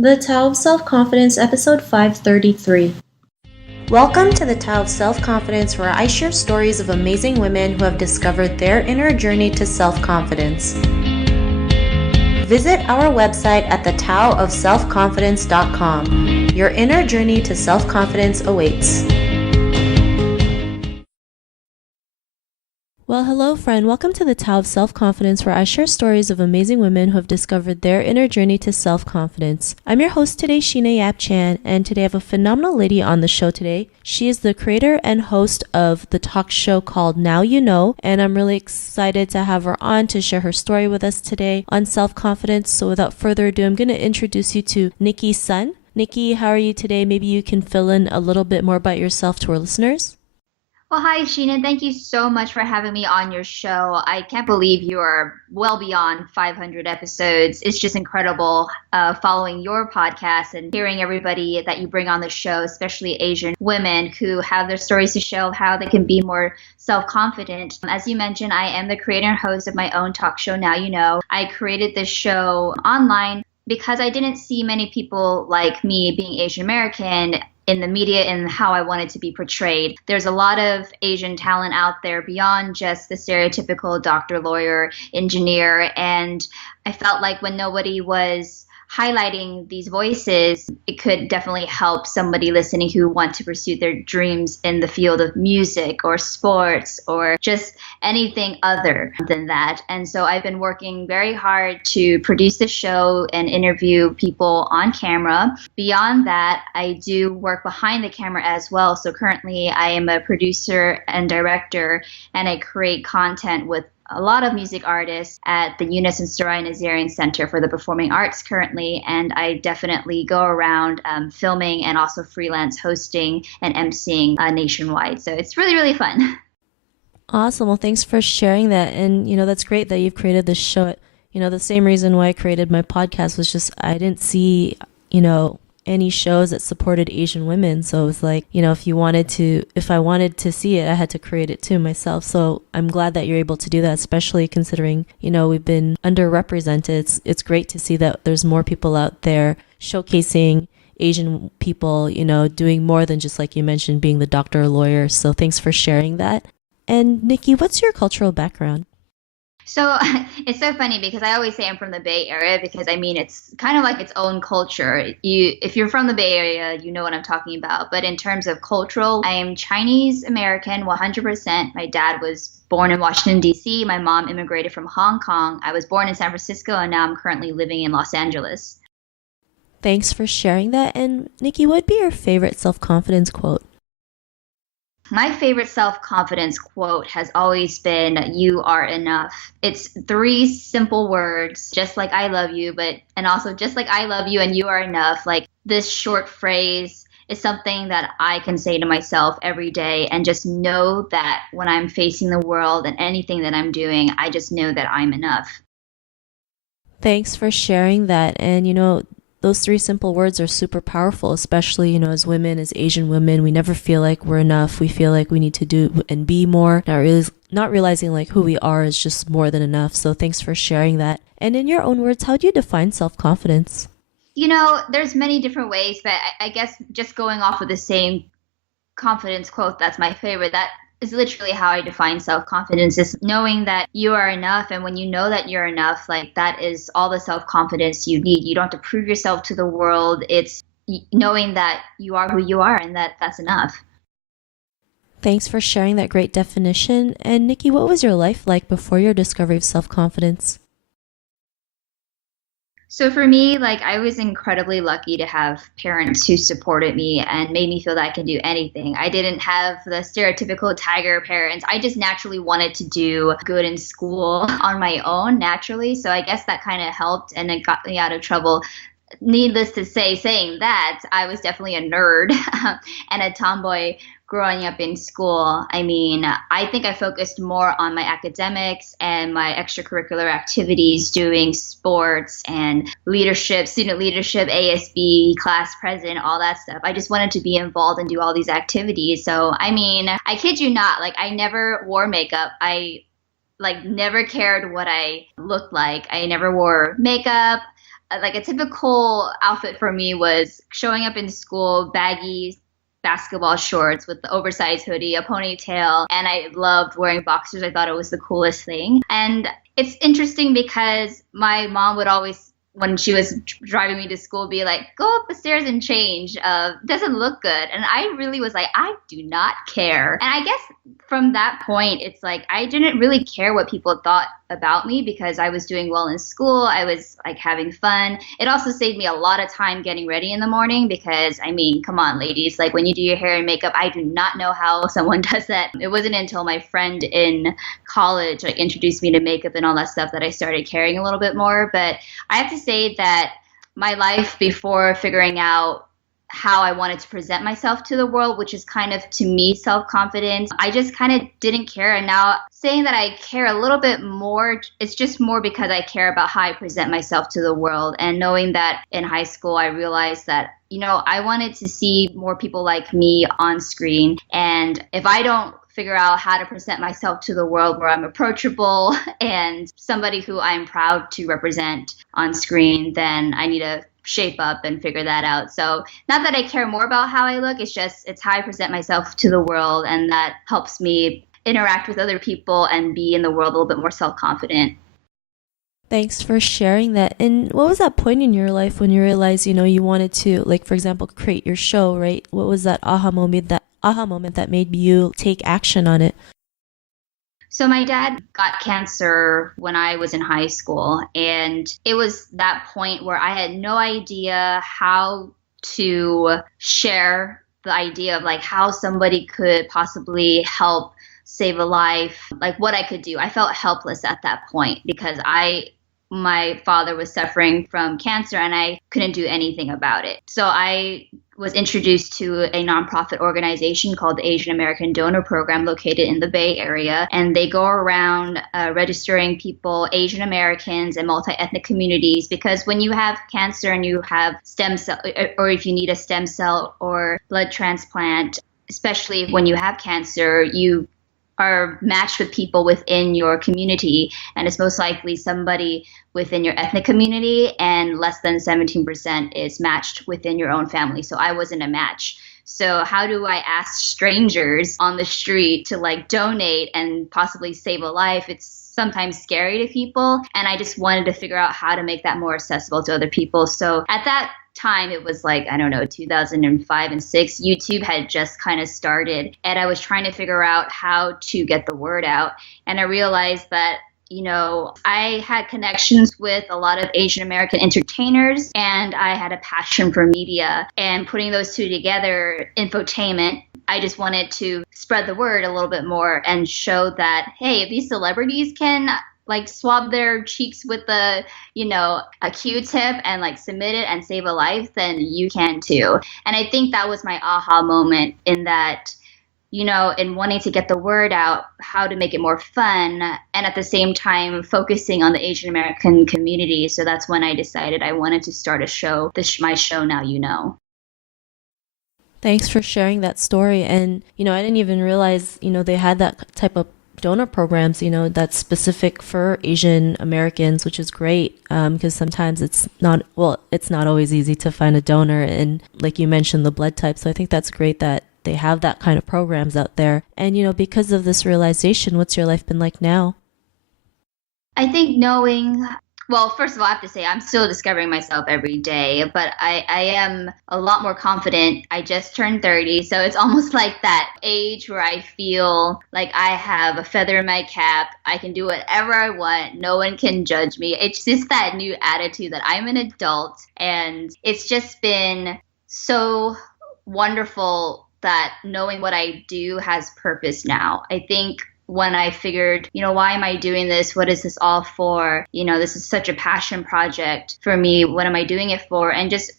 The Tao of Self-Confidence, episode 533. Welcome to the Tao of Self-Confidence, where I share stories of amazing women who have discovered their inner journey to self-confidence. Visit our website at thetaoofselfconfidence.com. Your inner journey to self-confidence awaits. Well, hello friend. Welcome to the Tao of Self-Confidence, where I share stories of amazing women who have discovered their inner journey to self-confidence. I'm your host today, Sheena Yap Chan, and today I have a phenomenal lady on the show today. She is the creator and host of the talk show called Now You Know, and I'm really excited to have her on to share her story with us today on self-confidence. So without further ado, I'm going to introduce you to Nicki Sun. Nicki, how are you today? Maybe you can fill in a little bit more about yourself to our listeners. Well, hi, Sheena. Thank you so much for having me on your show. I can't believe you are well beyond 500 episodes. It's just incredible following your podcast and hearing everybody that you bring on the show, especially Asian women who have their stories to show how they can be more self-confident. As you mentioned, I am the creator and host of my own talk show, Now You Know. I created this show online because I didn't see many people like me being Asian American in the media and how I wanted to be portrayed. There's a lot of Asian talent out there beyond just the stereotypical doctor, lawyer, engineer, and I felt like when nobody was highlighting these voices, it could definitely help somebody listening who want to pursue their dreams in the field of music or sports or just anything other than that. And so I've been working very hard to produce the show and interview people on camera. Beyond that, I do work behind the camera as well. So currently I am a producer and director, and I create content with a lot of music artists at the Yunus and Sarai Nazarian Center for the Performing Arts currently, and I definitely go around filming and also freelance hosting and emceeing nationwide. So it's really, really fun. Awesome. Well, thanks for sharing that. And, that's great that you've created this show. The same reason why I created my podcast was just I didn't see, any shows that supported Asian women. So it was like, if I wanted to see it, I had to create it too myself. So I'm glad that you're able to do that, especially considering, we've been underrepresented. It's great to see that there's more people out there showcasing Asian people, doing more than just like you mentioned, being the doctor or lawyer. So thanks for sharing that. And Nicki, what's your cultural background? So it's so funny because I always say I'm from the Bay Area because it's kind of like its own culture. If you're from the Bay Area, you know what I'm talking about. But in terms of cultural, I am Chinese American, 100%. My dad was born in Washington, D.C. My mom immigrated from Hong Kong. I was born in San Francisco, and now I'm currently living in Los Angeles. Thanks for sharing that. And Nicki, what would be your favorite self-confidence quote? My favorite self-confidence quote has always been, "You are enough." It's three simple words, just like I love you, and also just like I love you and you are enough. Like this short phrase is something that I can say to myself every day and just know that when I'm facing the world and anything that I'm doing, I just know that I'm enough. Thanks for sharing that. And, those three simple words are super powerful, especially, as women, as Asian women, we never feel like we're enough. We feel like we need to do and be more, not realizing like who we are is just more than enough. So thanks for sharing that. And in your own words, how do you define self-confidence? There's many different ways, but I guess just going off of the same confidence quote, that's my favorite. That is literally how I define self-confidence, is knowing that you are enough. And when you know that you're enough, like that is all the self-confidence you need. You don't have to prove yourself to the world. It's knowing that you are who you are and that's enough. Thanks for sharing that great definition. And Nicki, what was your life like before your discovery of self-confidence? So for me, I was incredibly lucky to have parents who supported me and made me feel that I can do anything. I didn't have the stereotypical tiger parents. I just naturally wanted to do good in school on my own naturally. So I guess that kind of helped and it got me out of trouble. Needless to say, saying that, I was definitely a nerd and a tomboy growing up in school. I think I focused more on my academics and my extracurricular activities, doing sports and leadership, student leadership, ASB, class president, all that stuff. I just wanted to be involved and do all these activities. So, I kid you not, I never wore makeup. I never cared what I looked like. I never wore makeup. like a typical outfit for me was showing up in school, baggy basketball shorts with the oversized hoodie, a ponytail, and I loved wearing boxers. I thought it was the coolest thing. And it's interesting because my mom would always, when she was driving me to school, be like, go up the stairs and change. Doesn't look good. And I really was like, I do not care. And I guess from that point, it's like I didn't really care what people thought about me because I was doing well in school. I was like having fun. It also saved me a lot of time getting ready in the morning because, I mean, come on, ladies, like when you do your hair and makeup, I do not know how someone does that. It wasn't until my friend in college like introduced me to makeup and all that stuff that I started caring a little bit more. But I have to say that my life before figuring out how I wanted to present myself to the world, which is kind of, to me, self-confidence, I just kind of didn't care. And now saying that I care a little bit more, it's just more because I care about how I present myself to the world. And knowing that in high school, I realized that, I wanted to see more people like me on screen. And if I don't figure out how to present myself to the world where I'm approachable and somebody who I'm proud to represent on screen, then I need to shape up and figure that out. So not that I care more about how I look, it's how I present myself to the world, and that helps me interact with other people and be in the world a little bit more self-confident. Thanks for sharing that. And what was that point in your life when you realized, you wanted to, like, for example, create your show, right? What was that aha moment that made you take action on it? So my dad got cancer when I was in high school, and it was that point where I had no idea how to share the idea of like how somebody could possibly help save a life, like what I could do. I felt helpless at that point because my father was suffering from cancer and I couldn't do anything about it. So I was introduced to a nonprofit organization called the Asian American Donor Program located in the Bay Area. And they go around registering people, Asian Americans and multi-ethnic communities, because when you have cancer and you have stem cell, or if you need a stem cell or blood transplant, especially when you have cancer, you are matched with people within your community, and it's most likely somebody within your ethnic community, and less than 17% is matched within your own family. So I wasn't a match. So how do I ask strangers on the street to like donate and possibly save a life? It's sometimes scary to people, and I just wanted to figure out how to make that more accessible to other people. So at that time, it was like, I don't know, 2005 and 6, YouTube had just kind of started, and I was trying to figure out how to get the word out. And I realized that, I had connections with a lot of Asian American entertainers, and I had a passion for media, and putting those two together, infotainment, I just wanted to spread the word a little bit more and show that, hey, if these celebrities can like swab their cheeks with a Q-tip and like submit it and save a life, then you can too. And I think that was my aha moment in that, in wanting to get the word out, how to make it more fun, and at the same time focusing on the Asian American community. So that's when I decided I wanted to start a show, my show Now You Know. Thanks for sharing that story. And, I didn't even realize, they had that type of donor programs, that's specific for Asian Americans, which is great because sometimes it's not always easy to find a donor. And like you mentioned, the blood type. So I think that's great that they have that kind of programs out there. And, because of this realization, what's your life been like now? I think well, first of all, I have to say I'm still discovering myself every day, but I am a lot more confident. I just turned 30, so it's almost like that age where I feel like I have a feather in my cap. I can do whatever I want. No one can judge me. It's just that new attitude that I'm an adult, and it's just been so wonderful that knowing what I do has purpose now. I think when I figured, why am I doing this? What is this all for? This is such a passion project for me. What am I doing it for? And just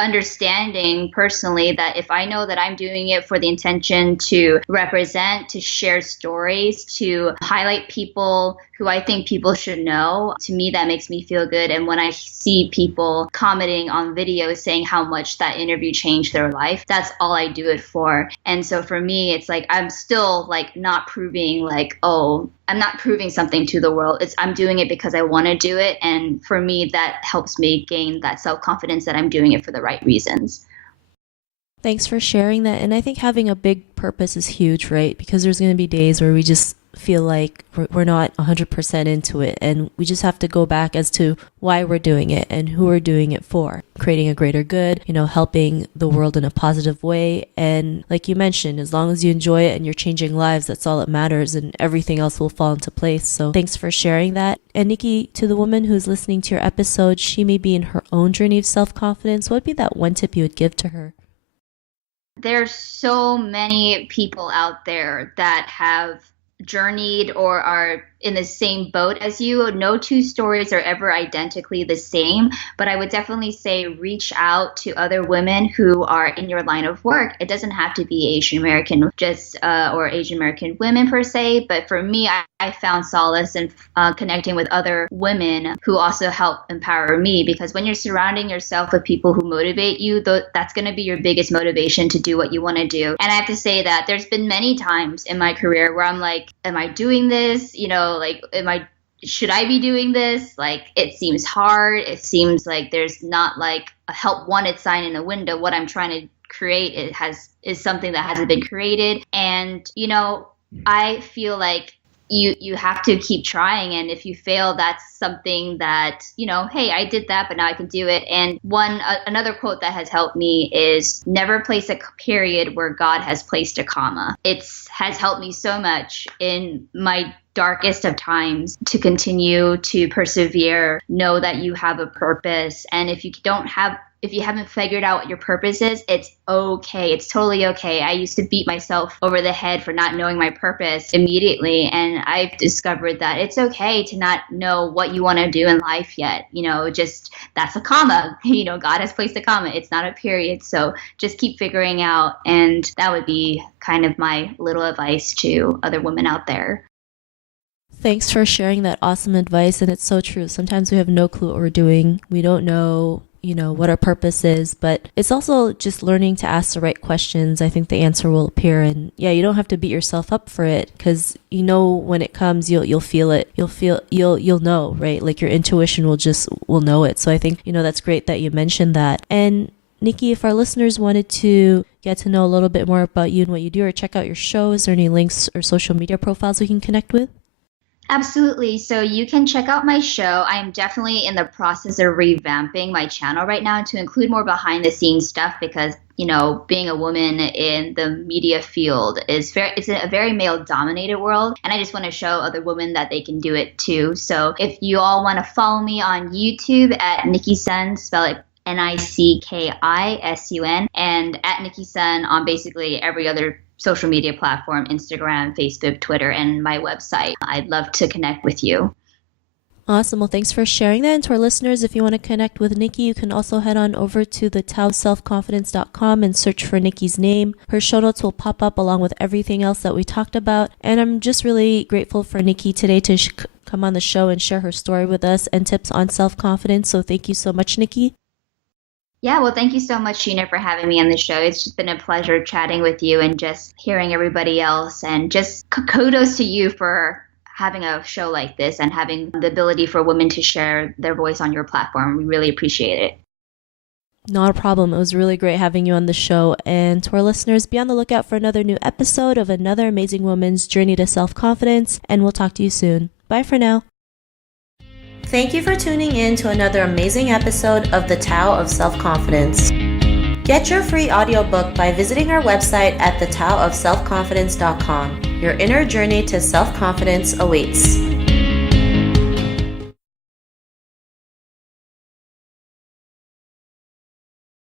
understanding personally that if I know that I'm doing it for the intention to represent, to share stories, to highlight people who I think people should know, to me that makes me feel good. And when I see people commenting on videos saying how much that interview changed their life, that's all I do it for. And so for me, it's like I'm still like not proving like, oh, I'm not proving something to the world. I'm doing it because I want to do it. And for me, that helps me gain that self-confidence that I'm doing it for the right reasons. Thanks for sharing that. And I think having a big purpose is huge, right? Because there's going to be days where we just feel like we're not 100% into it, and we just have to go back as to why we're doing it and who we're doing it for, creating a greater good, helping the world in a positive way. And like you mentioned, as long as you enjoy it and you're changing lives, that's all that matters, and everything else will fall into place. So thanks for sharing that. And Nicki, to the woman who's listening to your episode, she may be in her own journey of self-confidence. What would be that one tip you would give to her? There's so many people out there that have journeyed or are in the same boat as you. No two stories are ever identically the same, but I would definitely say reach out to other women who are in your line of work. It doesn't have to be Asian American or Asian American women per se, but for me, I found solace in connecting with other women who also help empower me, because when you're surrounding yourself with people who motivate you, that's going to be your biggest motivation to do what you want to do. And I have to say that there's been many times in my career where I'm like, am I doing this? Should I be doing this? Like, it seems hard. It seems like there's not like a help wanted sign in a window. What I'm trying to create is something that hasn't been created. And, I feel like you have to keep trying. And if you fail, that's something that, hey, I did that, but now I can do it. And another quote that has helped me is never place a period where God has placed a comma. It has helped me so much in my darkest of times to continue to persevere, know that you have a purpose. And if you haven't figured out what your purpose is, it's okay. It's totally okay. I used to beat myself over the head for not knowing my purpose immediately. And I've discovered that it's okay to not know what you want to do in life yet. Just that's a comma. God has placed a comma. It's not a period. So just keep figuring out. And that would be kind of my little advice to other women out there. Thanks for sharing that awesome advice. And it's so true. Sometimes we have no clue what we're doing. We don't know what our purpose is, but it's also just learning to ask the right questions. I think the answer will appear, and you don't have to beat yourself up for it, because when it comes, you'll feel it. You'll know, right? Like your intuition will know it. So I think, that's great that you mentioned that. And Nicki, if our listeners wanted to get to know a little bit more about you and what you do, or check out your show, is there any links or social media profiles we can connect with? Absolutely. So you can check out my show. I'm definitely in the process of revamping my channel right now to include more behind the scenes stuff, because, being a woman in the media field it's a very male dominated world. And I just want to show other women that they can do it too. So if you all want to follow me on YouTube at Nicki Sun, spell it Nickisun, and at Nicki Sun on basically every other social media platform, Instagram, Facebook, Twitter, and my website. I'd love to connect with you. Awesome. Well, thanks for sharing that. And to our listeners, if you want to connect with Nicki, you can also head on over to the taoselfconfidence.com and search for Nicki's name. Her show notes will pop up along with everything else that we talked about. And I'm just really grateful for Nicki today to come on the show and share her story with us and tips on self-confidence. So thank you so much, Nicki. Yeah, well, thank you so much, Sheena, for having me on the show. It's just been a pleasure chatting with you and just hearing everybody else. And just kudos to you for having a show like this and having the ability for women to share their voice on your platform. We really appreciate it. Not a problem. It was really great having you on the show. And to our listeners, be on the lookout for another new episode of another amazing woman's journey to self-confidence. And we'll talk to you soon. Bye for now. Thank you for tuning in to another amazing episode of The Tao of Self-Confidence. Get your free audiobook by visiting our website at thetaoofselfconfidence.com. Your inner journey to self-confidence awaits.